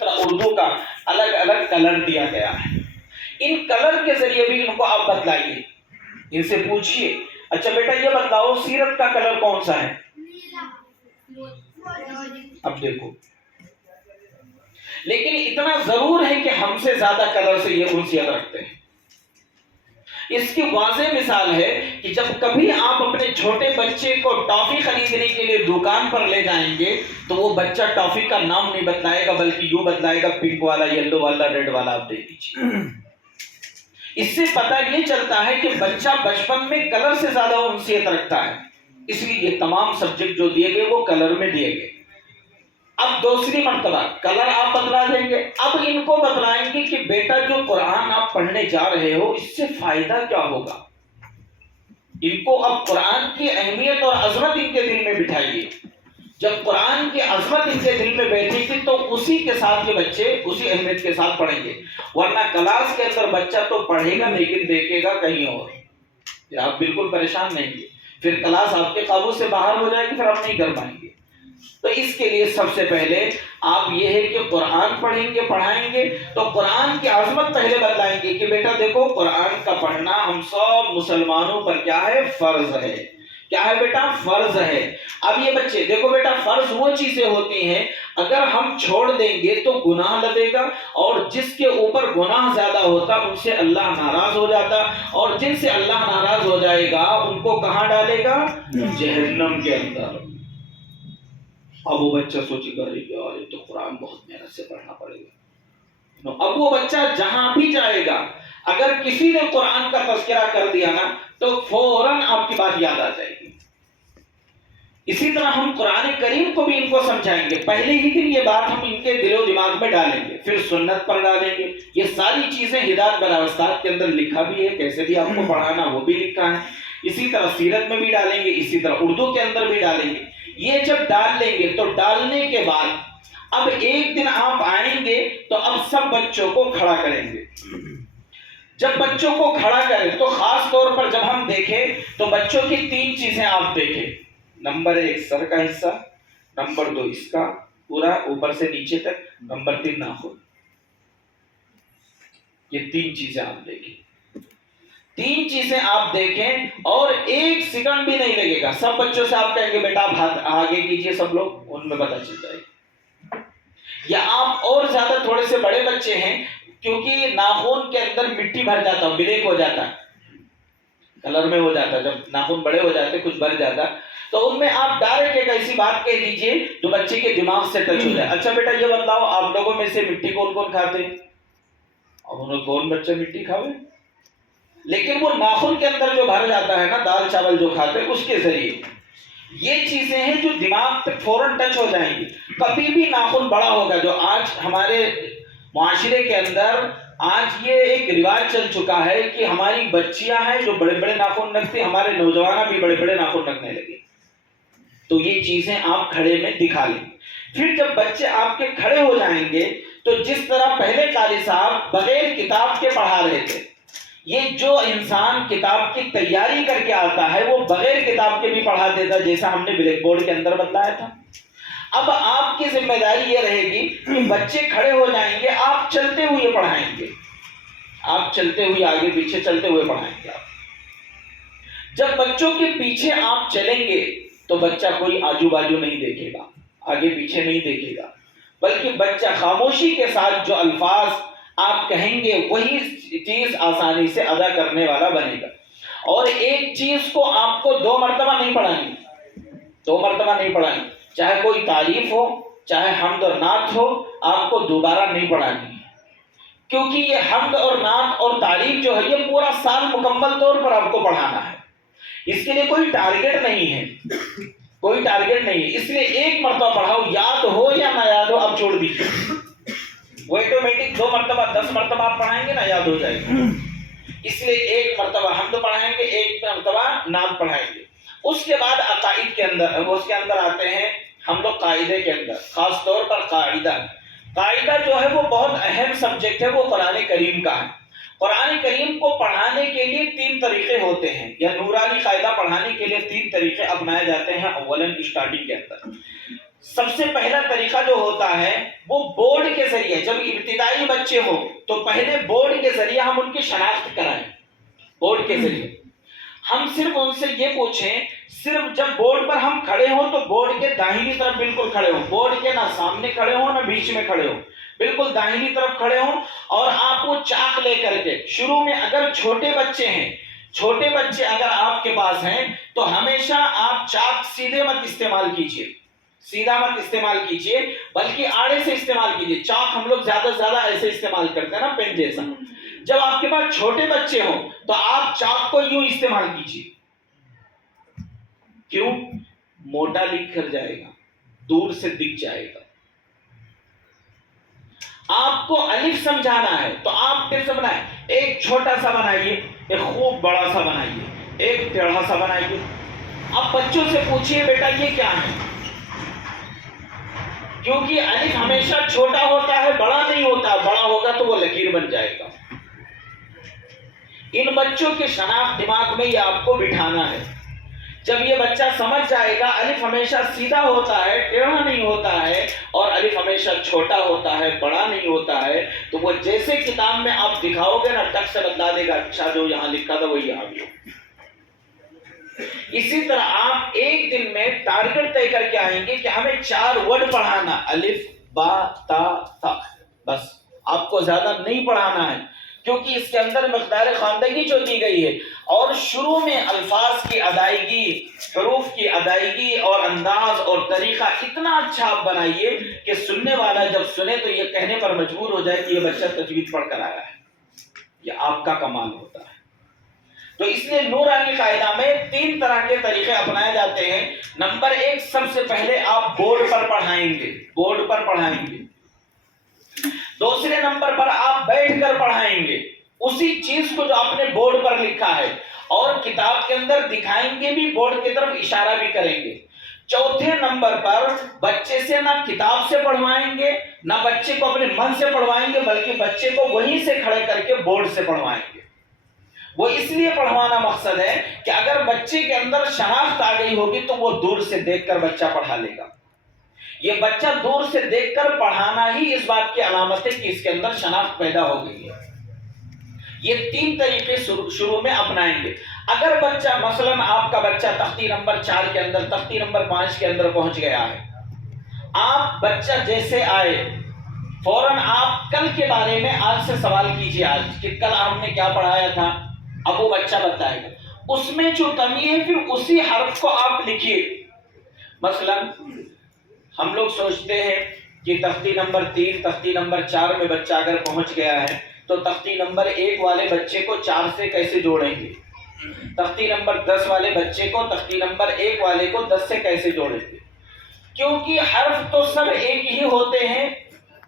طرح اردو کا الگ الگ کلر دیا گیا ہے. ان کلر کے ذریعے بھی ان کو آپ بتلائیے، ان سے پوچھیے اچھا بیٹا یہ بتلاؤ سیرت کا کلر کون سا ہے. اب دیکھو، لیکن اتنا ضرور ہے کہ ہم سے زیادہ کلر سے یہ انسیت رکھتے ہیں. اس کی واضح مثال ہے کہ جب کبھی آپ اپنے چھوٹے بچے کو ٹافی خریدنے کے لیے دکان پر لے جائیں گے تو وہ بچہ ٹافی کا نام نہیں بتلائے گا بلکہ یوں بتلائے گا پنک والا، یلو والا، ریڈ والا آپ دے دیجیے. اس سے پتہ یہ چلتا ہے کہ بچہ بچپن میں کلر سے زیادہ انسیت رکھتا ہے، اس لیے یہ تمام سبجیکٹ جو دیے گئے وہ کلر میں دیے گئے. اب دوسری مرتبہ کلر آپ بتلا دیں گے، اب ان کو بتلائیں گے کہ بیٹا جو قرآن آپ پڑھنے جا رہے ہو اس سے فائدہ کیا ہوگا. ان کو اب قرآن کی اہمیت اور عظمت ان کے دل میں بٹھائیے. جب قرآن کی عظمت ان کے دل میں بیٹھے گی تو اسی کے ساتھ یہ بچے اسی اہمیت کے ساتھ پڑھیں گے. ورنہ کلاس کے اندر بچہ تو پڑھے گا لیکن دیکھے گا کہیں اور. آپ بالکل پریشان نہیں گے، پھر کلاس آپ کے قابو سے باہر ہو جائے گی، پھر آپ نہیں کر پائیں گے. تو اس کے لیے سب سے پہلے آپ یہ ہے کہ قرآن پڑھیں گے، پڑھائیں گے تو قرآن کی عظمت پہلے بتلائیں گے کہ بیٹا دیکھو قرآن کا پڑھنا ہم سب مسلمانوں پر کیا ہے؟ فرض ہے. کیا ہے بیٹا؟ فرض ہے. اب یہ بچے دیکھو بیٹا فرض وہ چیزیں ہوتی ہیں اگر ہم چھوڑ دیں گے تو گناہ لگے گا، اور جس کے اوپر گناہ زیادہ ہوتا ان سے اللہ ناراض ہو جاتا، اور جن سے اللہ ناراض ہو جائے گا ان کو کہاں ڈالے گا؟ جہنم کے اندر. اب وہ بچہ سوچے گا یار یہ تو قرآن بہت محنت سے پڑھنا پڑے گا. اب وہ بچہ جہاں بھی جائے گا اگر کسی نے قرآن کا تذکرہ کر دیا نا تو فوراً آپ کی بات یاد آ جائے گی. اسی طرح ہم قرآن کریم کو بھی ان کو سمجھائیں گے. پہلے ہی دن یہ بات ہم ان کے دل و دماغ میں ڈالیں گے، پھر سنت پر ڈالیں گے. یہ ساری چیزیں ہدایت بلاوستاد کے اندر لکھا بھی ہے، کیسے بھی آپ کو پڑھانا وہ بھی لکھا ہے. اسی طرح سیرت میں بھی ڈالیں گے، اسی طرح اردو کے اندر بھی ڈالیں گے. یہ جب ڈال لیں گے تو ڈالنے کے بعد اب ایک دن آپ آئیں گے تو اب سب بچوں کو کھڑا کریں گے. جب بچوں کو کھڑا کریں تو خاص طور پر جب ہم دیکھیں تو بچوں کی 3 چیزیں آپ دیکھیں. نمبر 1 سر کا حصہ، نمبر 2 اس کا پورا اوپر سے نیچے تک، نمبر 3 ناخن. یہ 3 چیزیں آپ دیکھیں. 3 چیزیں آپ دیکھیں اور 1 سیکنڈ بھی نہیں لگے گا. سب بچوں سے آپ کہیں گے بیٹا آپ ہاتھ آگے کیجئے، سب لوگ ان میں پتہ چل جائے گا. یا آپ اور زیادہ تھوڑے سے بڑے بچے ہیں کیونکہ ناخن کے اندر مٹی بھر جاتا ہے، بلیک ہو جاتا ہے، کلر میں ہو جاتا ہے. جب ناخن بڑے ہو جاتے کچھ بھر جاتا تو ان میں آپ ڈائریکٹ ایک ایسی بات کہہ دیجئے جو بچے کے دماغ سے ٹچ ہو جائے. اچھا بیٹا یہ بتلاؤ آپ لوگوں میں سے مٹی کون کون کھاتے ہیں؟ اب انہوں کون بچہ مٹی کھاوے؟ لیکن وہ ناخن کے اندر جو بھر جاتا ہے نا دال چاول جو کھاتے ہیں اس کے ذریعے. یہ چیزیں ہیں جو دماغ پہ فوراً ٹچ ہو جائیں گی. کبھی بھی ناخن بڑا ہوگا، جو آج ہمارے معاشرے کے اندر آج یہ ایک رواج چل چکا ہے کہ ہماری بچیاں ہیں جو بڑے بڑے ناخن رکھتے، ہمارے نوجوان بھی بڑے بڑے ناخن رکھنے لگے. تو یہ چیزیں آپ کھڑے میں دکھا لیں. پھر جب بچے آپ کے کھڑے ہو جائیں گے تو جس طرح پہلے قاری صاحب بغیر کتاب کے پڑھا رہے تھے، یہ جو انسان کتاب کی تیاری کر کے آتا ہے وہ بغیر کتاب کے بھی پڑھا دیتا جیسا ہم نے بلیک بورڈ کے اندر بتلایا تھا. اب آپ کی ذمہ داری یہ رہے گی کہ بچے کھڑے ہو جائیں گے، آپ چلتے ہوئے پڑھائیں گے، آپ چلتے ہوئے آگے پیچھے چلتے ہوئے پڑھائیں گے. جب بچوں کے پیچھے آپ چلیں گے تو بچہ کوئی آجو باجو نہیں دیکھے گا، آگے پیچھے نہیں دیکھے گا، بلکہ بچہ خاموشی کے ساتھ جو الفاظ آپ کہیں گے وہی چیز آسانی سے ادا کرنے والا بنے گا. اور ایک چیز کو آپ کو 2 مرتبہ نہیں پڑھانی، 2 مرتبہ نہیں پڑھانی. چاہے کوئی تعریف ہو، چاہے حمد اور نعت ہو، آپ کو دوبارہ نہیں پڑھانی. کیونکہ یہ حمد اور نعت اور تعریف جو ہے یہ پورا سال مکمل طور پر آپ کو پڑھانا ہے. اس کے لیے کوئی ٹارگٹ نہیں ہے، کوئی ٹارگٹ نہیں ہے. اس لیے 1 مرتبہ پڑھاؤ، یاد ہو یا نہ یاد ہو اب چھوڑ دیجیے. وہ آٹومیٹک 2 مرتبہ 10 مرتبہ آپ پڑھائیں گے نا یاد ہو جائے گا. اس لیے 1 مرتبہ حمد پڑھائیں گے، 1 مرتبہ نعت پڑھائیں گے. اس کے بعد عقائد کے اندر اس کے اندر آتے ہیں ہم لوگ قاعدے کے اندر. خاص طور پر قاعدہ جو ہے وہ بہت اہم سبجیکٹ ہے، وہ قرآن کریم کا ہے. قرآن کریم کو پڑھانے کے لیے 3 طریقے ہوتے ہیں، یا نورانی قاعدہ پڑھانے کے لیے 3 طریقے اپنائے جاتے ہیں. اولاً اسٹارٹنگ کے اندر سب سے پہلا طریقہ جو ہوتا ہے وہ بورڈ کے ذریعے، جب ابتدائی بچے ہو تو پہلے بورڈ کے ذریعے ہم ان کی شناخت کرائیں. بورڈ کے ذریعے ہم صرف ان سے یہ پوچھیں، صرف جب بورڈ پر ہم کھڑے ہوں تو بورڈ کے داہنی طرف بالکل کھڑے ہوں، بورڈ کے نہ سامنے کھڑے ہوں نہ بیچ میں کھڑے ہوں، بالکل داہنی طرف کھڑے ہوں. اور آپ وہ چاک لے کر کے شروع میں، اگر چھوٹے بچے ہیں، چھوٹے بچے اگر آپ کے پاس ہیں تو ہمیشہ آپ چاک سیدھے مت استعمال کیجئے، سیدھا مت استعمال کیجئے، بلکہ آڑے سے استعمال کیجئے. چاک ہم لوگ زیادہ سے زیادہ ایسے استعمال کرتے ہیں نا، پین جیسا. جب آپ کے پاس چھوٹے بچے ہوں تو آپ چاک کو یوں استعمال کیجئے. کیوں؟ موٹا لکھ کر جائے گا، دور سے دکھ جائے گا. آپ کو الف سمجھانا ہے تو آپ کیسے بنائیں؟ ایک چھوٹا سا بنائیے، ایک خوب بڑا سا بنائیے، ایک ٹیڑھا سا بنائیے. اب بچوں سے پوچھئے بیٹا یہ کیا ہے؟ کیونکہ الف ہمیشہ چھوٹا ہوتا ہے، بڑا نہیں ہوتا. بڑا ہوگا تو وہ لکیر بن جائے گا. ان بچوں کی شناخت دماغ میں یہ آپ کو بٹھانا ہے. جب یہ بچہ سمجھ جائے گا الف ہمیشہ سیدھا ہوتا ہے، ٹیڑھا نہیں ہوتا ہے، اور الف ہمیشہ چھوٹا ہوتا ہے، بڑا نہیں ہوتا ہے، تو وہ جیسے کتاب میں آپ دکھاؤ گے نا ٹک سے بتلا دے گا، اچھا جو یہاں لکھا تھا وہی یہاں بھی ہو. اسی طرح آپ ایک دن میں ٹارگٹ طے کر کے آئیں گے کہ ہمیں 4 ورڈ پڑھانا، الف با تا ثا، بس. آپ کو زیادہ نہیں پڑھانا ہے کیونکہ اس کے اندر مقدار خواندگی جو دی گئی ہے. اور شروع میں الفاظ کی ادائیگی، حروف کی ادائیگی اور انداز اور طریقہ اتنا اچھا آپ بنائیے کہ سننے والا جب سنے تو یہ کہنے پر مجبور ہو جائے کہ یہ بچہ تجوید پڑھ کر آیا ہے. یہ آپ کا کمال ہوتا ہے. تو اس لیے نورانی قاعدہ میں 3 طرح کے طریقے اپنائے جاتے ہیں. نمبر 1، سب سے پہلے آپ بورڈ پر پڑھائیں گے، بورڈ پر پڑھائیں گے. دوسرے نمبر پر آپ بیٹھ کر پڑھائیں گے اسی چیز کو جو آپ نے بورڈ پر لکھا ہے، اور کتاب کے اندر دکھائیں گے بھی، بورڈ کی طرف اشارہ بھی کریں گے. چوتھے نمبر پر بچے سے نہ کتاب سے پڑھوائیں گے نہ بچے کو اپنے من سے پڑھوائیں گے، بلکہ بچے کو وہیں سے کھڑے کر کے بورڈ سے پڑھوائیں گے. وہ اس لیے پڑھوانا مقصد ہے کہ اگر بچے کے اندر شناخت آ گئی ہوگی تو وہ دور سے دیکھ کر بچہ پڑھا لے گا. یہ بچہ دور سے دیکھ کر پڑھانا ہی اس بات کی علامت ہے کہ اس کے اندر شناخت پیدا ہو گئی ہے. یہ 3 طریقے شروع میں اپنائیں گے. اگر بچہ مثلا آپ کا بچہ تختی نمبر 4 کے اندر، تختی نمبر 5 کے اندر پہنچ گیا ہے، آپ بچہ جیسے آئے فوراً آپ کل کے بارے میں آج سے سوال کیجئے، آج کہ کل ہم نے کیا پڑھایا تھا. اب وہ بچہ بتائے گا، اس میں جو کمی ہے پھر اسی حرف کو آپ لکھیے. مثلا ہم لوگ سوچتے ہیں کہ تختی نمبر 3 تختی نمبر 4 میں بچہ اگر پہنچ گیا ہے تو تختی نمبر 1 والے بچے کو 4 سے کیسے جوڑیں گے، تختی نمبر 10 والے بچے کو تختی نمبر 1 والے کو 10 سے کیسے جوڑیں گے. کیونکہ حرف تو سب ایک ہی ہوتے ہیں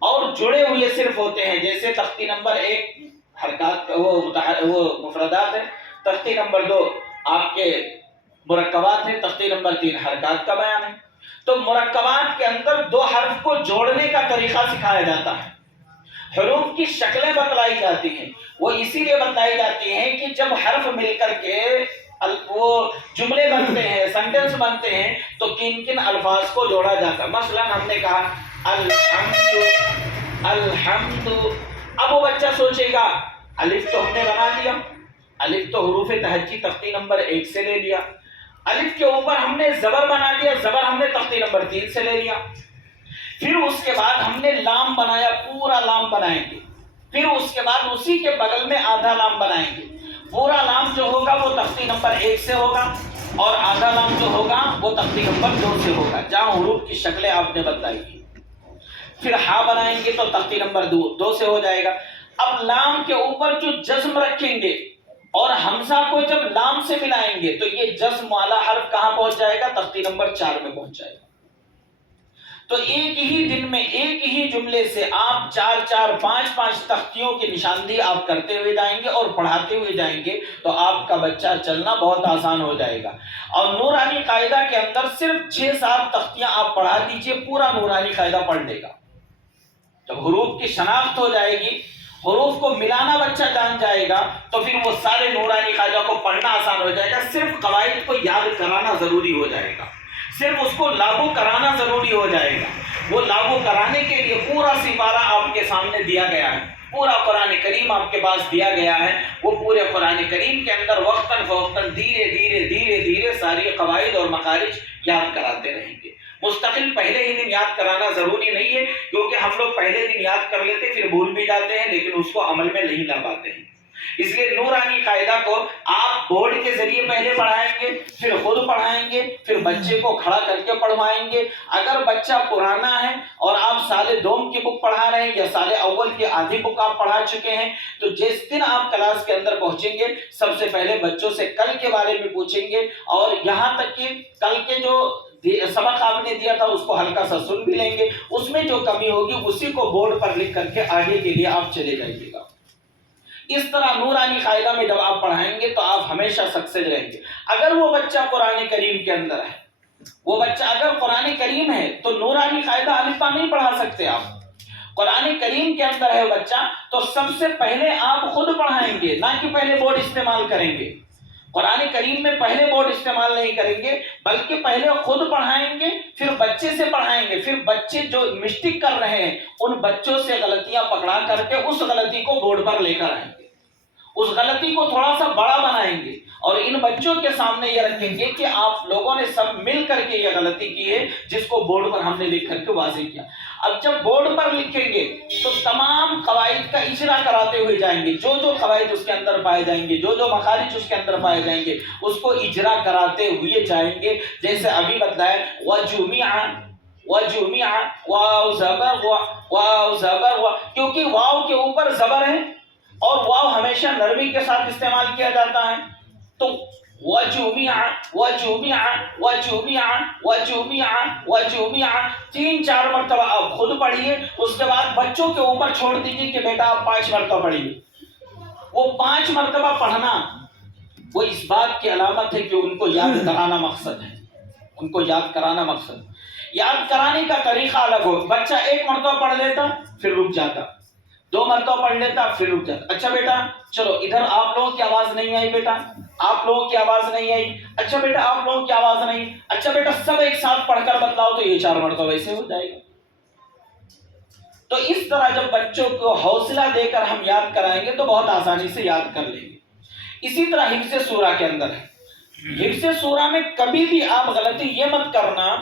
اور جڑے ہوئے صرف ہوتے ہیں. جیسے تختی نمبر 1 حرکات وہ مفردات ہے، تختی نمبر 2 آپ کے مرکبات ہیں، تختی نمبر 3 حرکات کا بیان ہے. تو مرکبات کے اندر 2 حرف کو جوڑنے کا طریقہ سکھایا جاتا ہے. حروف کی شکلیں بتلائی جاتی ہیں. وہ اسی لیے بتلائی جاتی ہیں کہ جب حرف مل کر کے وہ جملے بنتے ہیں، سینٹنس بنتے ہیں، تو کن کن الفاظ کو جوڑا جاتا ہے. مثلا ہم نے کہا الحمد، الحمد. اب وہ بچہ سوچے گا الف تو ہم نے بنا دیا، الف تو حروف تہجی تختی نمبر 1 سے لے لیا، الف کے اوپر ہم نے زبر بنا دیا، زبر ہم نے تختی نمبر 3 سے لے لیا. پھر اس کے بعد ہم نے لام بنایا، پورا لام بنائیں گے. پھر اس کے بعد اسی کے بغل میں آدھا لام بنائیں گے. پورا لام جو ہوگا وہ تختی نمبر 1 سے ہوگا اور آدھا لام جو ہوگا وہ تختی نمبر 2 سے ہوگا، جہاں حروف کی شکلیں آپ نے بتائی گی. پھر ہا بنائیں گے تو تختی نمبر 2 سے ہو جائے گا. اب لام کے اوپر جو جزم رکھیں گے اور حمزہ کو جب لام سے ملائیں گے تو یہ جزم والا حرف کہاں پہنچ جائے گا؟ تختی نمبر 4 میں پہنچ جائے گا. تو ایک ہی دن میں ایک ہی جملے سے آپ 4 5 تختیوں کی نشاندہی آپ کرتے ہوئے جائیں گے اور پڑھاتے ہوئے جائیں گے تو آپ کا بچہ چلنا بہت آسان ہو جائے گا. اور نورانی قاعدہ کے اندر صرف 6-7 تختیاں آپ پڑھا دیجئے، پورا نورانی قاعدہ پڑھ لے گا. جب حروف کی شناخت ہو جائے گی، حروف کو ملانا بچہ جان جائے گا، تو پھر وہ سارے نورانی قاعدہ کو پڑھنا آسان ہو جائے گا. صرف قواعد کو یاد کرانا ضروری ہو جائے گا، صرف اس کو لاگو کرانا ضروری ہو جائے گا. وہ لاگو کرانے کے لیے پورا سپارہ آپ کے سامنے دیا گیا ہے, پورا قرآن کریم آپ کے پاس دیا گیا ہے. وہ پورے قرآن کریم کے اندر وقتاً فوقتاً دھیرے دھیرے دھیرے دھیرے ساری قواعد اور مخارج یاد کراتے رہیں گے. مستقل پہلے ہی دن یاد کرانا ضروری نہیں ہے, کیونکہ ہم لوگ پہلے دن یاد کر لیتے پھر بھول بھی جاتے ہیں, لیکن اس کو عمل میں نہیں لا پاتے ہیں. اس لیے نورانی قاعدہ کو آپ بورڈ کے ذریعے پہلے پڑھائیں گے, پھر خود پڑھائیں گے, پھر بچے کو کھڑا کر کے پڑھوائیں گے. اگر بچہ پرانا ہے اور آپ سال دوم کی بک پڑھا رہے ہیں یا سال اول کی آدھی بک آپ پڑھا چکے ہیں, تو جس دن آپ کلاس کے اندر پہنچیں گے سب سے پہلے بچوں سے کل کے بارے میں پوچھیں گے, اور یہاں تک کہ کل کے جو سبق آپ نے دیا تھا اس کو ہلکا سا سن بھی لیں گے. اس میں جو کمی ہوگی اسی کو بورڈ پر لکھ کر کے آگے کے لیے آپ چلے جائیے گا. اس طرح نورانی قاعدہ میں جب آپ پڑھائیں گے تو آپ ہمیشہ سکسیس رہیں گے. اگر وہ بچہ قرآن کریم کے اندر ہے, وہ بچہ اگر قرآن کریم ہے تو نورانی قاعدہ الف با نہیں پڑھا سکتے آپ. قرآن کریم کے اندر ہے بچہ تو سب سے پہلے آپ خود پڑھائیں گے, نہ کہ پہلے بورڈ استعمال کریں گے. قرآن کریم میں پہلے بورڈ استعمال نہیں کریں گے, بلکہ پہلے خود پڑھائیں گے, پھر بچے سے پڑھائیں گے. پھر بچے جو مسٹیک کر رہے ہیں ان بچوں سے غلطیاں پکڑا کر کے اس غلطی کو بورڈ پر لے کر آئیں گے, اس غلطی کو تھوڑا سا بڑا بنائیں گے, اور ان بچوں کے سامنے یہ رکھیں گے کہ آپ لوگوں نے سب مل کر کے یہ غلطی کی ہے جس کو بورڈ پر ہم نے لکھ کر کے واضح کیا. اب جب بورڈ پر لکھیں گے تو تمام قواعد کا اجرا کراتے ہوئے جائیں گے. جو جو قواعد اس کے اندر پائے جائیں گے, جو جو مخارج اس کے اندر پائے جائیں گے, اس کو اجرا کراتے ہوئے جائیں گے. جیسے ابھی بتایا وجمع واو زبر واو زبر وا, کیونکہ واو کے اوپر زبر ہے اور واو ہمیشہ نرمی کے ساتھ استعمال کیا جاتا ہے. تو وجمع وجمع وجمع وجمع وجمع 3-4 مرتبہ آپ خود پڑھیے, اس کے بعد بچوں کے اوپر چھوڑ دیجیے کہ بیٹا آپ 5 مرتبہ پڑھیے. وہ 5 مرتبہ پڑھنا وہ اس بات کی علامت ہے کہ ان کو یاد کرانا مقصد ہے, ان کو یاد کرانا مقصد. یاد کرانے کا طریقہ الگ ہو. بچہ 1 مرتبہ پڑھ لیتا پھر رک جاتا, 2 مرتبہ پڑھ لیتا پھر رک جاتا. اچھا بیٹا چلو ادھر آپ لوگوں کی آواز نہیں آئی, بیٹا آپ لوگوں کی آواز نہیں آئی, اچھا بیٹا آپ لوگوں کی آواز نہیں, اچھا بیٹا سب ایک ساتھ پڑھ کر بتلاؤ, تو یہ 4 مرتبہ ایسے ہو جائے گا. تو اس طرح جب بچوں کو حوصلہ دے کر ہم یاد کرائیں گے تو بہت آسانی سے یاد کر لیں گے. اسی طرح حفظ سورہ کے اندر ہے. حفظ سورہ میں کبھی بھی آپ غلطی یہ مت کرنا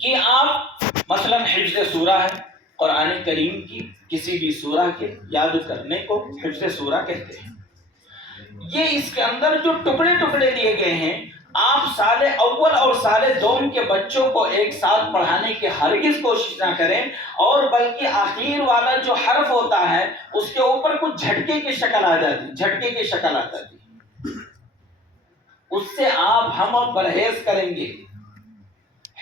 کہ آپ مثلا حفظ سورہ ہے قرآن کریم کی کسی بھی سورہ کے یاد کرنے کو حفظ سورہ کہتے ہیں. یہ اس کے اندر جو ٹکڑے ٹکڑے دیے گئے ہیں, آپ سال اول اور سال دوم کے بچوں کو ایک ساتھ پڑھانے کی ہرگز کوشش نہ کریں, اور بلکہ آخر والا جو حرف ہوتا ہے اس کے اوپر کچھ جھٹکے کی شکل آ جاتی, جھٹکے کی شکل آ جاتی, اس سے آپ ہم پرہیز کریں گے.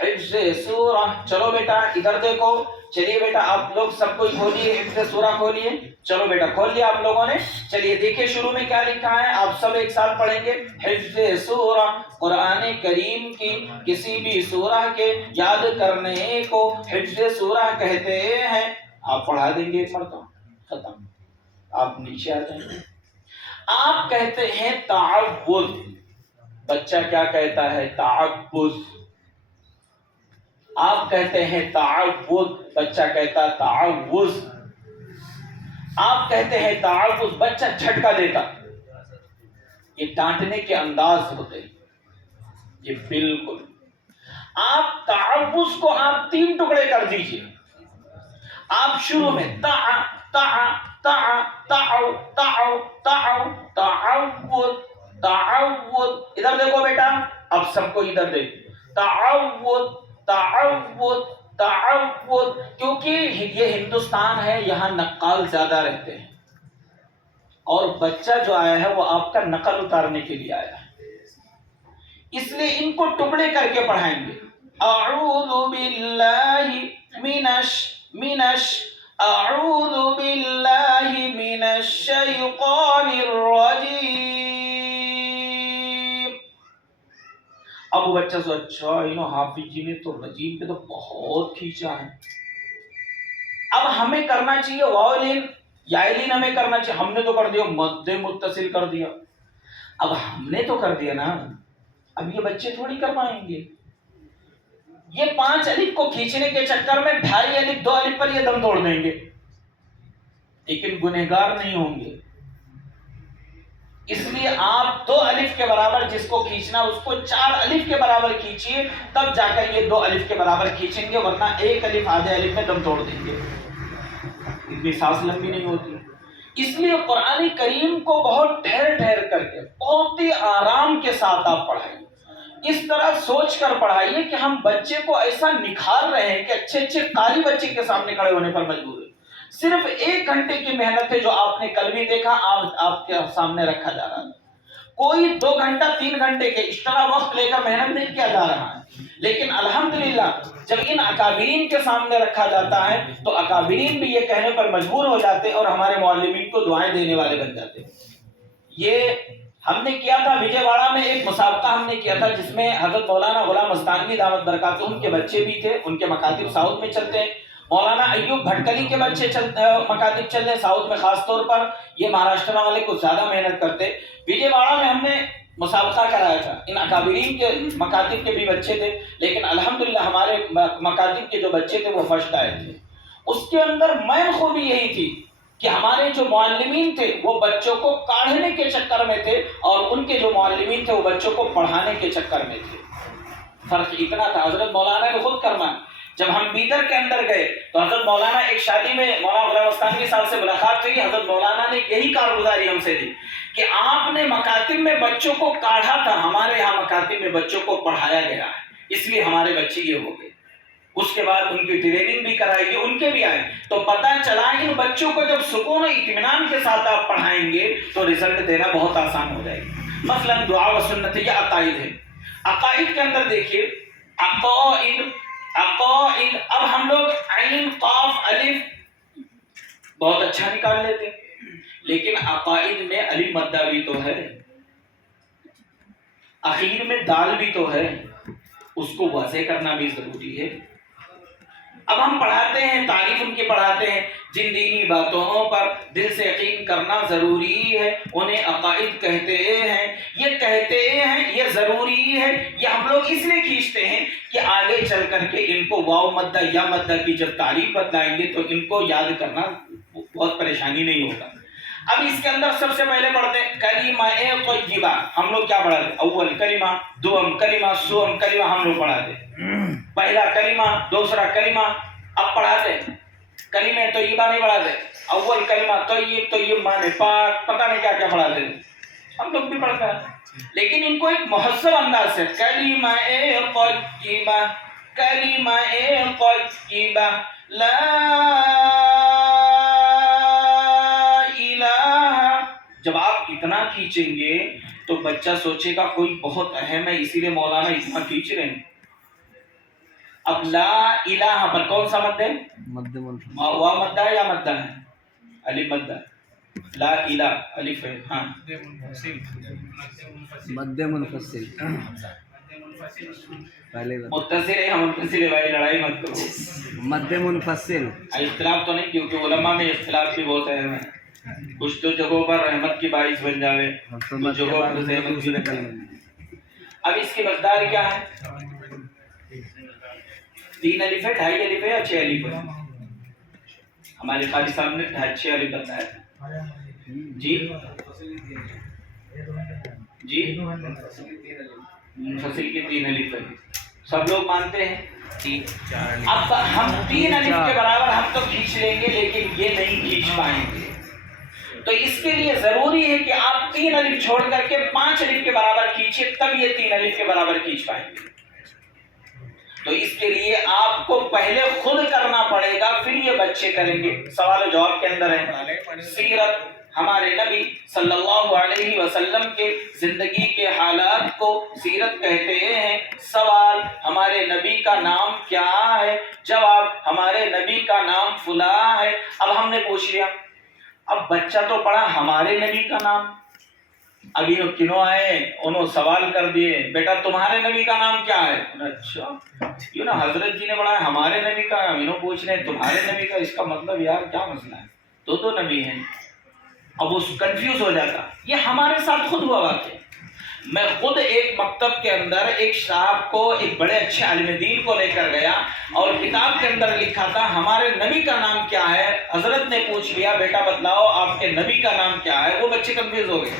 حفظ سورہ, چلو بیٹا ادھر دیکھو, چلیے بیٹا آپ لوگ سب کوئی کھولیے, حفظ سورہ کھولیے. چلو بیٹا کھول لیا آپ لوگوں نے, چلیے دیکھیں شروع میں کیا لکھا ہے, آپ سب ایک ساتھ پڑھیں گے. حفظ سورہ قرآن کریم کی کسی بھی سورہ کے یاد کرنے کو حفظ سورہ کہتے ہیں. آپ پڑھا دیں گے 1 مرتبہ, ختم, آپ نیچے آ جائیں گے. آپ کہتے ہیں تعوذ, بچہ کیا کہتا ہے تعوذ, آپ کہتے ہیں تعوذ, بچہ کہتا تعوذ. آپ کہتے ہیں تعوذ, بچہ جھٹکا دیتا. یہ ڈانٹنے کے انداز ہوتے ہیں, یہ بالکل. آپ تعوذ کو آپ 3 ٹکڑے کر دیجئے. آپ شروع میں تا تا تا تعو تعو تعو تعوذ تعوذ, ادھر دیکھو بیٹا, اب سب کو ادھر دیکھو, تعوذ تعوذ تعوذ. کیونکہ یہ ہندوستان ہے, یہاں نقال زیادہ رہتے ہیں, اور بچہ جو آیا ہے وہ آپ کا نقل اتارنے کے لیے آیا ہے, اس لیے ان کو ٹکڑے کر کے پڑھائیں گے. اعوذ باللہ اعوذ باللہ من الشیطان الرجیم. اب وہ بچہ سو اچھا حافظ جی نے تو رجیم پہ تو بہت کھینچا ہے, اب ہمیں کرنا چاہیے واولین یائلین, ہمیں کرنا چاہیے, ہم نے تو کر دیا مد متصل کر دیا. اب ہم نے تو کر دیا نا, اب یہ بچے تھوڑی کر پائیں گے. یہ 5 الف کو کھینچنے کے چکر میں 2.5 الف 2 الف پر یہ دم توڑ دیں گے، لیکن گنہگار نہیں ہوں گے۔ اس لیے آپ 2 الف کے برابر جس کو کھینچنا اس کو 4 الف کے برابر کھینچیے، تب جا کر یہ 2 الف کے برابر کھینچیں گے، ورنہ 1 الف آدھے الف میں دم توڑ دیں گے، اتنی سانس لمبی نہیں ہوتی۔ اس لیے قرآن کریم کو بہت ٹھہر ٹھہر کر کے بہت ہی آرام کے ساتھ آپ پڑھائیے، اس طرح سوچ کر پڑھائیے کہ ہم بچے کو ایسا نکھار رہے ہیں کہ اچھے اچھے قاری بچے کے سامنے کھڑے ہونے پر مجبور ہے۔ صرف 1 گھنٹے کی محنت ہے جو آپ نے کل بھی دیکھا، آپ کے سامنے رکھا جا رہا ہے۔ کوئی 2 گھنٹہ 3 گھنٹے کے ایکسٹرا وقت لے کر محنت نہیں کیا جا رہا ہے، لیکن الحمدللہ جب ان اکابرین کے سامنے رکھا جاتا ہے تو اکابرین بھی یہ کہنے پر مجبور ہو جاتے ہیں اور ہمارے معلمین کو دعائیں دینے والے بن جاتے ہیں۔ یہ ہم نے کیا تھا وجے واڑہ میں، ایک مسابقہ ہم نے کیا تھا جس میں حضرت مولانا غلام مستانوی دعوت برکاتہم کے بچے بھی تھے، ان کے مکاتب ساؤتھ میں چلتے ہیں، مولانا ایوب بھٹکلی کے بچے مکاتب چل رہے ساؤتھ میں، خاص طور پر یہ مہاراشٹر والے کچھ زیادہ محنت کرتے۔ وجے واڑہ میں ہم نے مسابقہ کرایا تھا، ان اکابرین کے مکاتب کے بھی بچے تھے، لیکن الحمدللہ ہمارے مکاتب کے جو بچے تھے وہ فرسٹ آئے تھے۔ اس کے اندر مین خوبی یہی تھی کہ ہمارے جو معلمین تھے وہ بچوں کو کاڑھنے کے چکر میں تھے، اور ان کے جو معلمین تھے وہ بچوں کو پڑھانے کے چکر میں تھے۔ فرق اتنا تھا، حضرت مولانا نے خود فرمایا، جب ہم بیدر کے اندر گئے تو حضرت مولانا ایک شادی میں مولانا غلام مستانوی صاحب سے ملاقات ہوئی، حضرت مولانا نے یہی کارگزاری ہم سے دی کہ آپ نے مکاتب میں بچوں کو کاڑھا تھا، ہمارے یہاں مکاتب میں بچوں کو پڑھایا گیا ہے، اس لیے ہمارے بچے یہ ہو گئے۔ اس کے بعد ان کی ٹریننگ بھی کرائی گئی، ان کے بھی آئے، تو پتہ چلا ان بچوں کو جب سکون و اطمینان کے ساتھ آپ پڑھائیں گے تو رزلٹ دینا بہت آسان ہو جائے گا۔ مثلا دعا و سنت، یہ عقائد ہے۔ عقائد کے اندر دیکھیے عقائد، اب ہم لوگ عین قاف الف بہت اچھا نکال لیتے ہیں، لیکن عقائد میں الف مدہ بھی تو ہے، اخیر میں دال بھی تو ہے، اس کو واضح کرنا بھی ضروری ہے۔ اب ہم پڑھاتے ہیں، تعریف ان کی پڑھاتے ہیں، جن دینی باتوں پر دل سے یقین کرنا ضروری ہے انہیں عقائد کہتے ہیں۔ یہ کہتے ہیں، یہ ضروری ہے، یہ ہم لوگ اس لیے کھینچتے ہیں کہ آگے چل کر کے ان کو واو مدہ یا مدہ کی جب تعریف بتلائیں گے تو ان کو یاد کرنا بہت پریشانی نہیں ہوگا۔ اب اس کے اندر سب سے پہلے پڑھتے ہیں کلمہ طیبہ، ہم لوگ کیا پڑھاتے ہیں؟ اول کلمہ، دوم کلمہ، سوم کلمہ ہم لوگ پڑھاتے ہیں، پہلا کلمہ، دوسرا کلمہ۔ اب پڑھاتے ہیں کلمہ طیبہ نہیں پڑھاتے، اول کلمہ طیب، طیب مانے پاک، پتہ نہیں کیا کیا پڑھاتے ہیں، ہم لوگ بھی پڑھتے ہیں، لیکن ان کو ایک مہذب انداز سے کلمہ طیبہ، کلمہ طیبہ، لا جب آپ اتنا کھینچیں گے تو بچہ سوچے گا کوئی بہت اہم ہے، اسی لیے مولانا اتنا کھینچ رہے ہیں۔ اب لا الہ پر کون سا مد ہے؟ واو مدہ ہے یا مدہ ہے؟ الف مدہ، لا الہ الف ہے، ہاں مد منفصل، متصل ہے، ہم متصل ہے بھائی، لڑائی مت کرو۔ مد منفصل، اختلاف تو نہیں، کیونکہ علماء میں اختلاف بھی بہت اہم ہے، کچھ تو جگہوں پر رحمت کی باعث بن جاوے، کچھ جگہوں پر زحمت کی نکل۔ اب اس کی مقدار کیا ہے؟ 3 الف ہے، 2.5 الف ہے یا 6 الف ہے؟ ہمارے قاری صاحب نے 6 الف بتایا تھا۔ جی جی منفصل کی 3 الف ہے، سب لوگ مانتے ہیں 3۔ اب ہم 3 الف کے برابر ہم تو کھینچ لیں گے، لیکن یہ نہیں کھینچ پائیں گے، تو اس کے لیے ضروری ہے کہ آپ 3 الف چھوڑ کر کے 5 الف کے برابر کھینچیں، تب یہ 3 الف کے برابر کھینچ پائیں گے۔ تو اس کے لیے آپ کو پہلے خود کرنا پڑے گا، پھر یہ بچے کریں گے۔ سوال و جواب کے اندر ہے سیرت، ہمارے نبی صلی اللہ علیہ وسلم کے زندگی کے حالات کو سیرت کہتے ہیں۔ سوال، ہمارے نبی کا نام کیا ہے؟ جواب، ہمارے نبی کا نام فلاں ہے۔ اب ہم نے پوچھ لیا، اب بچہ تو پڑھا ہمارے نبی کا نام، ابھی وہ کنوں آئے انہوں سوال کر دیے، بیٹا تمہارے نبی کا نام کیا ہے؟ اچھا یوں نا، حضرت جی نے پڑھا ہمارے نبی کا نام، انہوں پوچھ رہے ہیں تمہارے نبی کا، اس کا مطلب یار کیا مسئلہ ہے، دو نبی ہیں۔ اب وہ کنفیوز ہو جاتا، یہ ہمارے ساتھ خود ہوا واقعہ۔ میں خود ایک مکتب کے اندر ایک صاحب کو، ایک بڑے اچھے عالم دین کو لے کر گیا اور کتاب کے اندر لکھا تھا ہمارے نبی کا نام کیا ہے. حضرت نے پوچھ لیا بیٹا بتلاؤ آپ کے نبی کا نام کیا ہے. وہ بچے کنفیوز ہو گئے،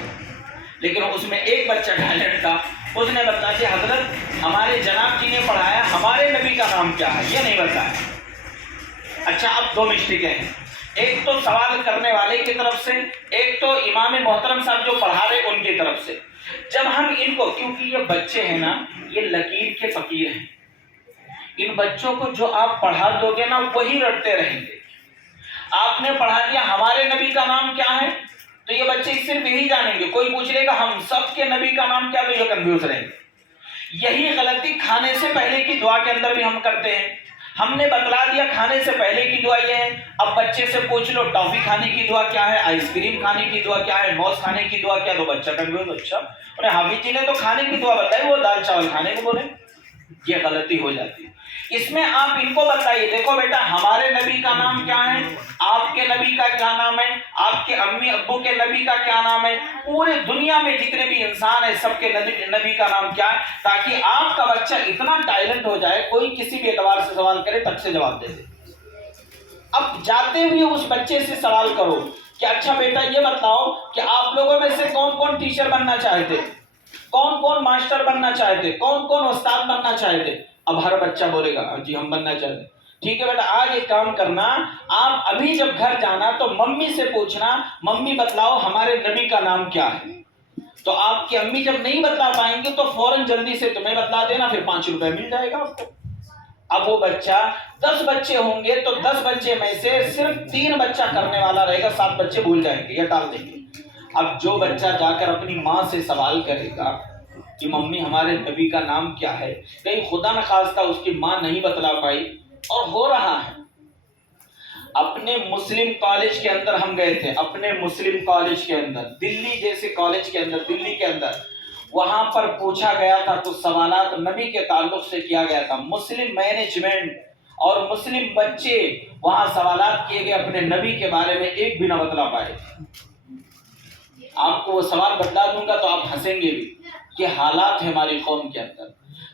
لیکن اس میں ایک بچہ ٹیلنٹ تھا، اس نے بتایا کہ حضرت ہمارے جناب جی نے پڑھایا ہمارے نبی کا نام کیا ہے، یہ نہیں بتایا. اچھا اب دو مسٹیکیں ہیں، ایک تو سوال کرنے والے کی طرف سے، ایک تو امام محترم صاحب جو پڑھا رہے ان کی طرف سے. جب ہم ان کو، کیونکہ یہ بچے ہیں نا یہ لکیر کے فقیر ہیں، ان بچوں کو جو آپ پڑھا دو گے نا وہی رٹتے رہیں گے. آپ نے پڑھا دیا ہمارے نبی کا نام کیا ہے تو یہ بچے صرف یہی جانیں گے. کوئی پوچھ لے گا ہم سب کے نبی کا نام کیا تو یہ کنفیوز رہیں گے. یہی غلطی کھانے سے پہلے کی دعا کے اندر بھی ہم کرتے ہیں. ہم نے بتلا دیا کھانے سے پہلے کی دعا یہ ہے، اب بچے سے پوچھ لو ٹافی کھانے کی دعا کیا ہے، آئس کریم کھانے کی دعا کیا ہے، موز کھانے کی دعا کیا، تو بچہ کنفیوز. اچھا انہیں حافظ جی نے تو کھانے کی دعا بتائی، وہ دال چاول کھانے کو بولے. یہ غلطی ہو جاتی ہے. اس میں آپ ان کو بتائیے دیکھو بیٹا ہمارے نبی کا نام کیا ہے، آپ کے نبی کا کیا نام ہے، آپ کے امی ابو کے نبی کا کیا نام ہے، پورے دنیا میں جتنے بھی انسان ہیں سب کے نبی کا نام کیا ہے، تاکہ آپ کا بچہ اتنا ٹیلنٹ ہو جائے کوئی کسی بھی اعتبار سے سوال کرے تب سے جواب دے دے. اب جاتے ہوئے اس بچے سے سوال کرو کہ اچھا بیٹا یہ بتاؤ کہ آپ لوگوں میں سے کون کون ٹیچر بننا چاہتے، کون کون ماسٹر بننا چاہتے، کون کون استاد بننا چاہتے. اب ہر بچہ بولے گا جی ہم بننا چاہتے. ٹھیک ہے بیٹا آج ایک کام کرنا، آپ ابھی جب گھر جانا تو ممی سے پوچھنا ممی بتلاؤ ہمارے نبی کا نام کیا ہے. تو آپ کی امی جب نہیں بتلا پائیں گے تو فوراً جلدی سے تمہیں بتلا دینا، پھر 5 روپے مل جائے گا آپ کو. اب وہ بچہ 10 بچے ہوں گے تو 10 بچے میں سے صرف 3 بچہ کرنے والا رہے گا، 7 بچے بھول جائیں گے یا ٹال دیں گے. اب جو بچہ جا کر اپنی ماں سے سوال کرے گا کہ ممی ہمارے نبی کا نام کیا ہے، کہیں خدا نخواستہ اس کی ماں نہیں بتلا پائی اور ہو رہا ہے. اپنے مسلم کالج کے اندر ہم گئے تھے، اپنے مسلم کالج کے اندر، دلی جیسے کالج کے اندر، دلی کے اندر وہاں پر پوچھا گیا تھا تو سوالات نبی کے تعلق سے کیا گیا تھا. مسلم مینجمنٹ اور مسلم بچے وہاں سوالات کیے گئے اپنے نبی کے بارے میں، ایک بھی نہ بتلا پائے. آپ کو وہ سوال بتلا دوں گا تو آپ ہنسیں گے بھی. یہ حالات ہے ہماری قوم کے اندر.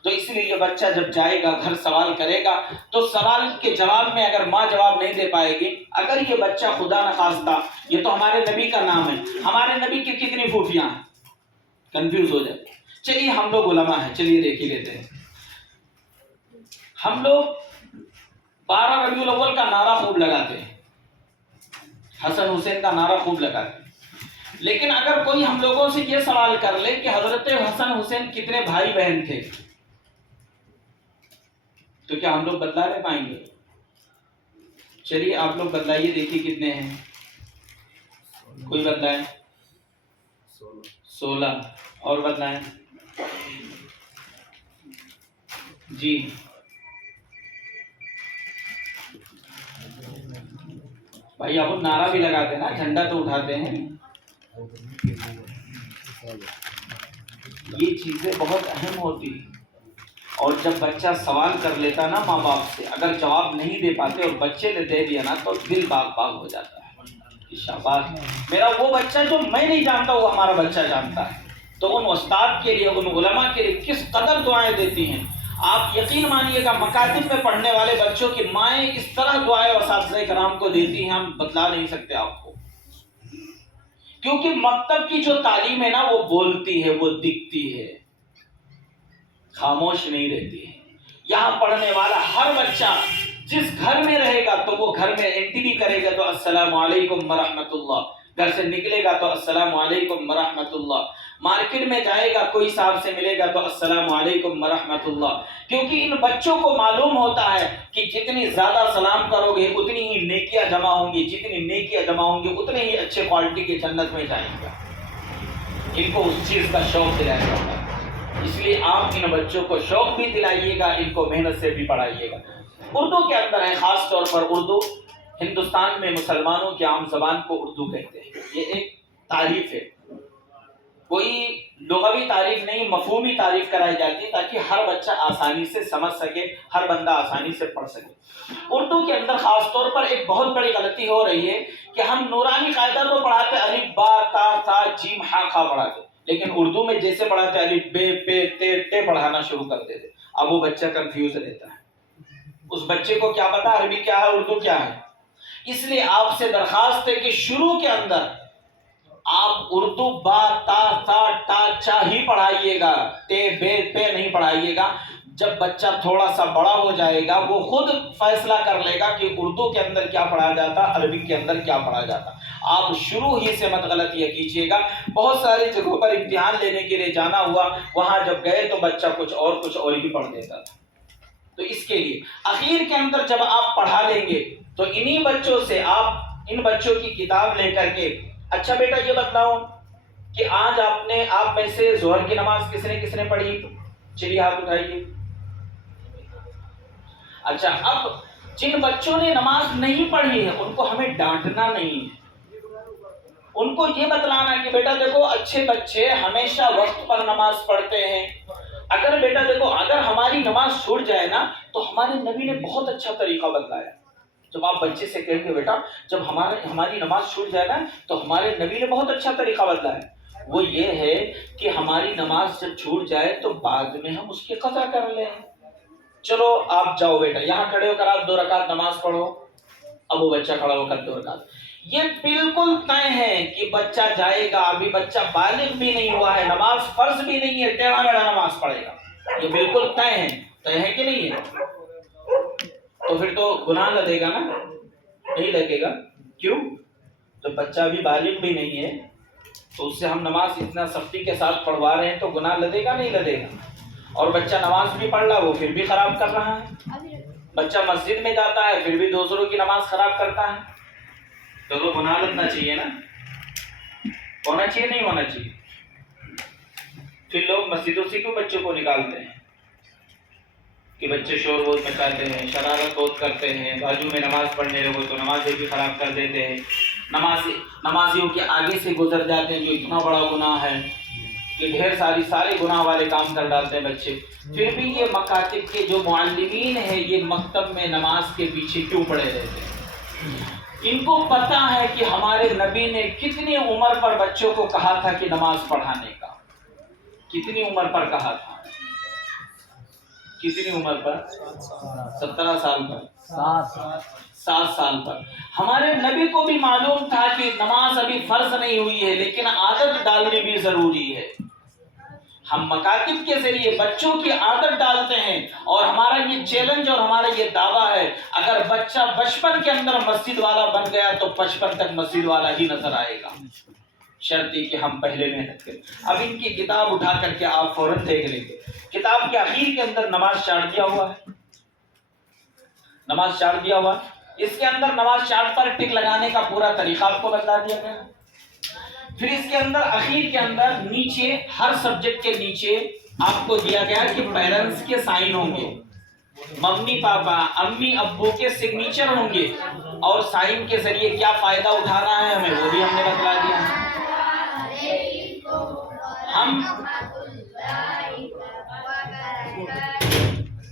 تو اس لیے یہ بچہ جب جائے گا گھر سوال کرے گا تو سوال کے جواب میں اگر ماں جواب نہیں دے پائے گی، اگر یہ بچہ خدا نخواستہ یہ تو ہمارے نبی کا نام ہے، ہمارے نبی کی کتنی پھوپھیاں ہیں، کنفیوز ہو جائے. چلیے ہم لوگ علماء ہیں، چلیے دیکھ ہی لیتے ہیں. ہم لوگ 12 ربیع الاول کا نعرہ خوب لگاتے ہیں، حسن حسین کا نعرہ خوب لگاتے ہیں. لیکن اگر کوئی ہم لوگوں سے یہ سوال کر لے کہ حضرت حسن حسین کتنے بھائی بہن تھے، تو کیا ہم لوگ بتلا لے پائیں گے؟ چلیے آپ لوگ بتلائیے دیکھیے کتنے ہیں. کوئی بتلائے؟ 16. اور بتلائیں جی. بھائی آپ نعرہ بھی لگاتے ہیں نا، جھنڈا تو اٹھاتے ہیں. یہ چیزیں بہت اہم ہوتی ہیں. اور جب بچہ سوال کر لیتا نا ماں باپ سے، اگر جواب نہیں دے پاتے اور بچے نے دے دیا نا تو دل باغ باغ ہو جاتا ہے. شاباش میرا وہ بچہ جو میں نہیں جانتا وہ ہمارا بچہ جانتا ہے. تو ان استاد کے لیے، ان علماء کے لیے کس قدر دعائیں دیتی ہیں. آپ یقین مانیے گا مکاتب میں پڑھنے والے بچوں کی مائیں اس طرح دعائیں اساتذہ کرام کو دیتی ہیں ہم بتلا نہیں سکتے آپ کو. کیونکہ مکتب کی جو تعلیم ہے نا وہ بولتی ہے، وہ دکھتی ہے، خاموش نہیں رہتی ہے. یہاں پڑھنے والا ہر بچہ جس گھر میں رہے گا تو وہ گھر میں انٹری کرے گا تو السلام علیکم ورحمۃ اللہ، گھر سے نکلے گا تو السلام علیکم ورحمۃ اللہ، مارکیٹ میں جائے گا کوئی صاحب سے ملے گا تو السلام علیکم ورحمۃ اللہ. کیونکہ ان بچوں کو معلوم ہوتا ہے کہ جتنی زیادہ سلام کرو گے اتنی ہی نیکیاں جمع ہوں گی، جتنی نیکیاں جمع ہوں گی اتنے ہی اچھے کوالٹی کے جنت میں جائیں گے. ان کو اس چیز کا شوق دلایا ہوگا. اس لیے آپ ان بچوں کو شوق بھی دلائیے گا، ان کو محنت سے بھی پڑھائیے گا. اردو کے اندر ہے، خاص طور پر اردو ہندوستان میں مسلمانوں کی عام زبان کو اردو کہتے ہیں. یہ ایک تعریف ہے، کوئی لغوی تعریف نہیں، مفہومی تعریف کرائی جاتی ہے تاکہ ہر بچہ آسانی سے سمجھ سکے، ہر بندہ آسانی سے پڑھ سکے. اردو کے اندر خاص طور پر ایک بہت بڑی غلطی ہو رہی ہے کہ ہم نورانی قاعدہ تو پڑھاتے، الف با تا ثا جیم ہا کھا پڑھاتے، لیکن اردو میں جیسے پڑھاتے الف بے پے تے ٹے پڑھانا شروع کر دیتے، اب وہ بچہ کنفیوز رہتا ہے، اس بچے کو کیا پتا عربی کیا ہے اردو کیا ہے۔ اس لیے آپ سے درخواست ہے کہ شروع کے اندر آپ اردو با تا تا ٹا چا ہی پڑھائیے گا، تے بے پے نہیں پڑھائیے گا۔ جب بچہ تھوڑا سا بڑا ہو جائے گا وہ خود فیصلہ کر لے گا کہ اردو کے اندر کیا پڑھا جاتا، عربی کے اندر کیا پڑھا جاتا۔ آپ شروع ہی سے مت غلطیاں کیجیے گا۔ بہت ساری جگہوں پر امتحان لینے کے لیے جانا ہوا، وہاں جب گئے تو بچہ کچھ اور ہی پڑھ دیتا تھا۔ تو اس کے لیے اخیر کے اندر جب آپ پڑھا لیں گے تو انہی بچوں سے آپ ان بچوں کی کتاب لے کر کے، اچھا بیٹا یہ بتلاؤ کہ آج آپ میں سے ظہر کی نماز کس نے پڑھی؟ چلیے ہاتھ اٹھائیے۔ اچھا، اب جن بچوں نے نماز نہیں پڑھی ہے ان کو ہمیں ڈانٹنا نہیں ہے، ان کو یہ بتلانا کہ بیٹا دیکھو اچھے بچے ہمیشہ وقت پر نماز پڑھتے ہیں۔ اگر بیٹا دیکھو اگر ہماری نماز چھوٹ جائے نا تو ہمارے نبی نے بہت اچھا طریقہ بتلایا۔ جب آپ بچے سے کہیں گے بیٹا جب ہماری نماز چھوٹ جائے نا تو ہمارے نبی نے بہت اچھا طریقہ بتلایا، وہ یہ ہے کہ ہماری نماز جب چھوٹ جائے تو بعد میں ہم اس کی قضا کر لیں۔ چلو آپ جاؤ بیٹا یہاں کھڑے ہو کر آپ 2 رکعت نماز پڑھو۔ اب وہ بچہ کھڑا ہو کر 2 رکعت، یہ بالکل طے ہے کہ بچہ جائے گا، ابھی بچہ بالغ بھی نہیں ہوا ہے، نماز فرض بھی نہیں ہے، ٹیڑھا میڑھا نماز پڑھے گا، یہ بالکل طے ہے کہ نہیں ہے؟ تو پھر تو گناہ لگے گا نا، نہیں لگے گا؟ کیوں؟ تو بچہ ابھی بالغ بھی نہیں ہے تو اس سے ہم نماز اتنا سختی کے ساتھ پڑھوا رہے ہیں تو گناہ لگے گا نہیں لگے گا؟ اور بچہ نماز بھی پڑھ رہا وہ پھر بھی خراب کر رہا ہے، بچہ مسجد میں جاتا ہے پھر بھی دوسروں کی نماز خراب کرتا ہے، تو گناہ لگنا چاہیے نا، ہونا چاہیے نہیں ہونا چاہیے؟ پھر لوگ مسجدوں سے کیوں بچوں کو نکالتے ہیں کہ بچے شور بہت مچاتے ہیں، شرارت بہت کرتے ہیں، بازو میں نماز پڑھنے لگو تو نمازیں بھی خراب کر دیتے ہیں، نمازیوں کے آگے سے گزر جاتے ہیں جو اتنا بڑا گناہ ہے کہ ڈھیر سارے گناہ والے کام کر ڈالتے ہیں بچے۔ پھر بھی یہ مکاتب کے جو معلمین ہیں یہ مکتب میں نماز کے پیچھے کیوں پڑے رہتے ہیں؟ ان کو پتا ہے کہ ہمارے نبی نے کتنی عمر پر بچوں کو کہا تھا کہ نماز پڑھانے کا، کتنی عمر پر کہا تھا؟ کتنی عمر پر؟ 17 سال پر، 7 سال پر۔ ہمارے نبی کو بھی معلوم تھا کہ نماز ابھی فرض نہیں ہوئی ہے لیکن عادت ڈالنی بھی ضروری ہے۔ ہم مکاتب کے ذریعے بچوں کی عادت ڈالتے ہیں اور ہمارا یہ چیلنج اور ہمارا یہ دعویٰ ہے اگر بچہ بچپن کے اندر مسجد والا بن گیا تو 55 تک مسجد والا ہی نظر آئے گا، شرطی کہ ہم پہلے محنت کریں۔ اب ان کی کتاب اٹھا کر کے آپ فوراً دیکھ لیں گے، کتاب کے آخر کے اندر نماز چارٹ دیا ہوا ہے، نماز چارٹ دیا ہوا ہے، اس کے اندر نماز چارٹ پر ٹک لگانے کا پورا طریقہ آپ کو بتا دیا گیا ہے۔ پھر اس کے اندر اخیر کے اندر نیچے ہر سبجیکٹ کے نیچے آپ کو دیا گیا کہ پیرنٹس کے سائن ہوں گے، ممی پاپا امی ابو کے سگنیچر ہوں گے اور سائن کے ذریعے کیا فائدہ اٹھانا ہے ہمیں وہ بھی ہم نے بتلا دیا ہے۔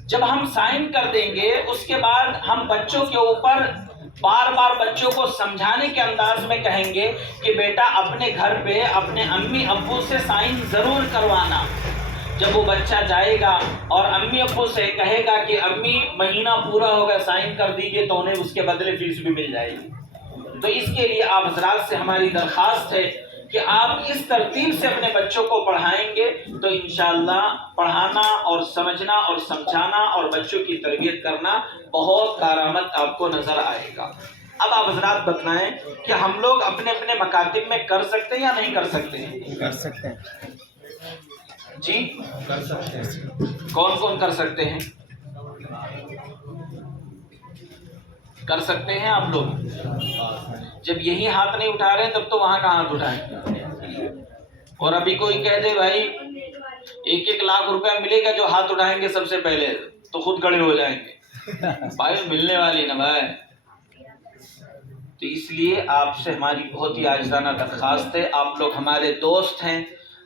جب ہم سائن کر دیں گے اس کے بعد ہم بچوں کے اوپر بار بار بچوں کو سمجھانے کے انداز میں کہیں گے کہ بیٹا اپنے گھر پہ اپنے امی ابو سے سائن ضرور کروانا۔ جب وہ بچہ جائے گا اور امی ابو سے کہے گا کہ امی مہینہ پورا ہوگا سائن کر دیجئے تو انہیں اس کے بدلے فیس بھی مل جائے گی۔ تو اس کے لیے آپ حضرات سے ہماری درخواست ہے کہ آپ اس ترتیب سے اپنے بچوں کو پڑھائیں گے تو انشاءاللہ پڑھانا اور سمجھنا اور سمجھانا اور بچوں کی تربیت کرنا بہت کارآمد آپ کو نظر آئے گا۔ اب آپ حضرات بتلائیں کہ ہم لوگ اپنے اپنے مکاتب میں کر سکتے ہیں یا نہیں کر سکتے ہیں؟ کر سکتے ہیں جی کر سکتے ہیں۔ کون کون کر سکتے ہیں؟ کر سکتے ہیں آپ لوگ؟ جب یہی ہاتھ نہیں اٹھا رہے تب تو وہاں کا ہاتھ اٹھائیں۔ اور ابھی کوئی کہہ دے بھائی 1-1 لاکھ روپیہ ملے گا جو ہاتھ اٹھائیں گے سب سے پہلے تو خود کھڑے ہو جائیں گے، بھائی ملنے والی نا بھائی۔ تو اس لیے آپ سے ہماری بہت ہی عاجزانہ درخواست ہے، آپ لوگ ہمارے دوست ہیں،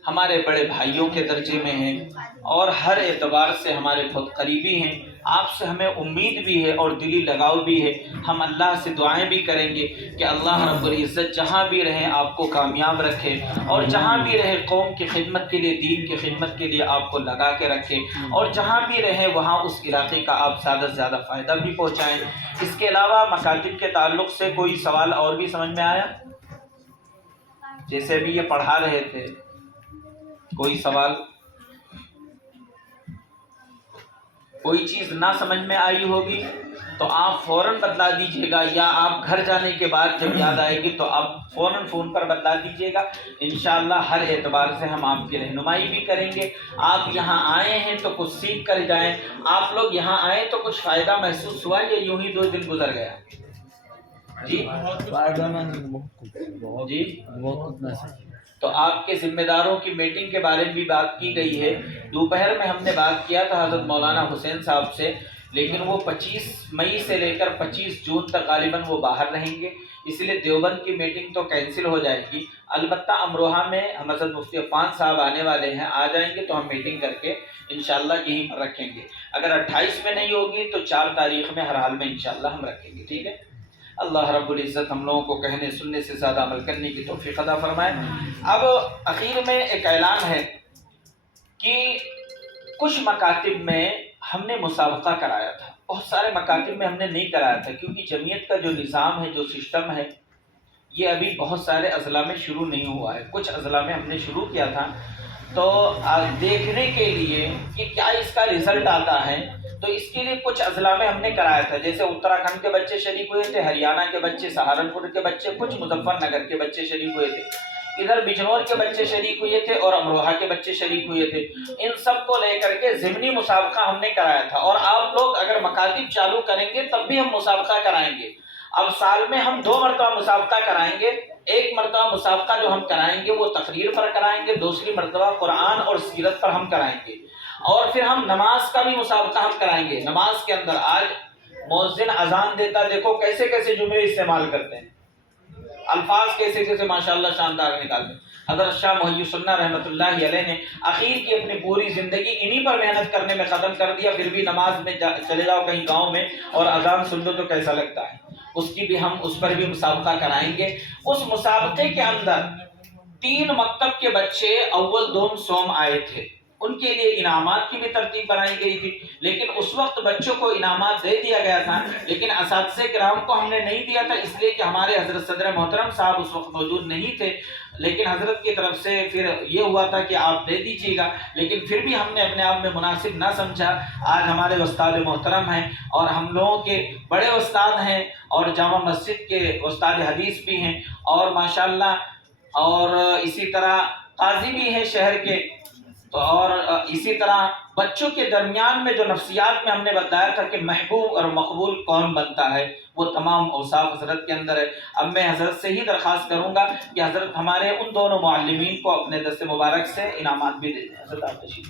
ہمارے بڑے بھائیوں کے درجے میں ہیں اور ہر اعتبار سے ہمارے بہت قریبی ہیں۔ آپ سے ہمیں امید بھی ہے اور دلی لگاؤ بھی ہے. ہم اللہ سے دعائیں بھی کریں گے کہ اللہ رب العزت جہاں بھی رہیں آپ کو کامیاب رکھے, اور جہاں بھی رہے قوم کی خدمت کے لیے, دین کی خدمت کے لیے آپ کو لگا کے رکھے, اور جہاں بھی رہے وہاں اس علاقے کا آپ زیادہ سے زیادہ فائدہ بھی پہنچائیں. اس کے علاوہ مکاتب کے تعلق سے کوئی سوال اور بھی سمجھ میں آیا؟ جیسے ابھی یہ پڑھا رہے تھے, کوئی سوال, کوئی چیز نہ سمجھ میں آئی ہوگی تو آپ فوراً بتلا دیجیے گا, یا آپ گھر جانے کے بعد جب یاد آئے گی تو آپ فوراً فون پر بتلا دیجیے گا. انشاءاللہ ہر اعتبار سے ہم آپ کی رہنمائی بھی کریں گے. آپ یہاں آئے ہیں تو کچھ سیکھ کر جائیں. آپ لوگ یہاں آئے تو کچھ فائدہ محسوس ہوا یا یوں ہی 2 دن گزر گیا؟ جی جی, تو آپ کے ذمہ داروں کی میٹنگ کے بارے میں بھی بات کی گئی ہے. دوپہر میں ہم نے بات کیا تھا حضرت مولانا حسین صاحب سے, لیکن وہ 25 مئی سے لے کر 25 جون تک غالباً وہ باہر رہیں گے, اس لیے دیوبند کی میٹنگ تو کینسل ہو جائے گی. البتہ امروہہ میں ہم حضرت مفتی عفان صاحب آنے والے ہیں, آ جائیں گے تو ہم میٹنگ کر کے انشاءاللہ یہیں پر رکھیں گے. اگر 28 میں نہیں ہوگی تو 4 تاریخ میں ہر حال میں انشاءاللہ ہم رکھیں گے. ٹھیک ہے. اللہ رب العزت ہم لوگوں کو کہنے سننے سے زیادہ عمل کرنے کی توفیق عطا فرمائے. اب اخیر میں ایک اعلان ہے کہ کچھ مکاتب میں ہم نے مسابقہ کرایا تھا, بہت سارے مکاتب میں ہم نے نہیں کرایا تھا, کیونکہ جمعیت کا جو نظام ہے, جو سسٹم ہے, یہ ابھی بہت سارے اضلاع میں شروع نہیں ہوا ہے. کچھ اضلاع میں ہم نے شروع کیا تھا, تو دیکھنے کے لیے کہ کیا اس کا رزلٹ آتا ہے, تو اس کے لیے کچھ اضلاع میں ہم نے کرایا تھا. جیسے اتراکھنڈ کے بچے شریک ہوئے تھے, ہریانہ کے بچے, سہارنپور کے بچے, کچھ مظفر نگر کے بچے شریک ہوئے تھے, ادھر بجنور کے بچے شریک ہوئے تھے, اور امروہہ کے بچے شریک ہوئے تھے. ان سب کو لے کر کے ضمنی مسابقہ ہم نے کرایا تھا. اور آپ لوگ اگر مکاتب چالو کریں گے تب بھی ہم مسابقہ کرائیں گے. اب سال میں ہم 2 مرتبہ مسابقہ کرائیں گے. ایک مرتبہ مسابقہ جو ہم کرائیں گے وہ تقریر پر کرائیں گے, دوسری مرتبہ قرآن اور سیرت پر ہم کرائیں گے. اور پھر ہم نماز کا بھی مسابقہ ہم کرائیں گے. نماز کے اندر آج مؤذن اذان دیتا, دیکھو کیسے کیسے جملے استعمال کرتے ہیں, الفاظ کیسے کیسے ماشاءاللہ شاندار نکالتے ہیں. حضرت شاہ محی السنہ رحمۃ اللہ علیہ نے اخیر کی اپنی پوری زندگی انہی پر محنت کرنے میں ختم کر دیا. پھر بھی نماز میں چلے جاؤ کہیں گاؤں میں اور اذان سن لو تو کیسا لگتا ہے. اس پر بھی مسابقہ کرائیں گے. اس مسابقے کے اندر 3 مکتب کے بچے اول دوم سوم آئے تھے, ان کے لیے انعامات کی بھی ترتیب بنائی گئی تھی. لیکن اس وقت بچوں کو انعامات دے دیا گیا تھا, لیکن اساتذہ کرام کو ہم نے نہیں دیا تھا, اس لیے کہ ہمارے حضرت صدر محترم صاحب اس وقت موجود نہیں تھے. لیکن حضرت کی طرف سے پھر یہ ہوا تھا کہ آپ دے دیجیے گا, لیکن پھر بھی ہم نے اپنے آپ میں مناسب نہ سمجھا. آج ہمارے استاد محترم ہیں اور ہم لوگوں کے بڑے استاد ہیں, اور جامع مسجد کے استاد حدیث بھی ہیں, اور ماشاءاللہ اور اسی طرح قاضی بھی ہیں شہر کے. تو اور اسی طرح بچوں کے درمیان میں جو نفسیات میں ہم نے بتایا تھا کہ محبوب اور مقبول کون بنتا ہے, وہ تمام اوصاف حضرت کے اندر ہے. اب میں حضرت سے ہی درخواست کروں گا کہ حضرت ہمارے ان دونوں معلمین کو اپنے دست مبارک سے انعامات بھی دے دیں. حضرت آپ تشریف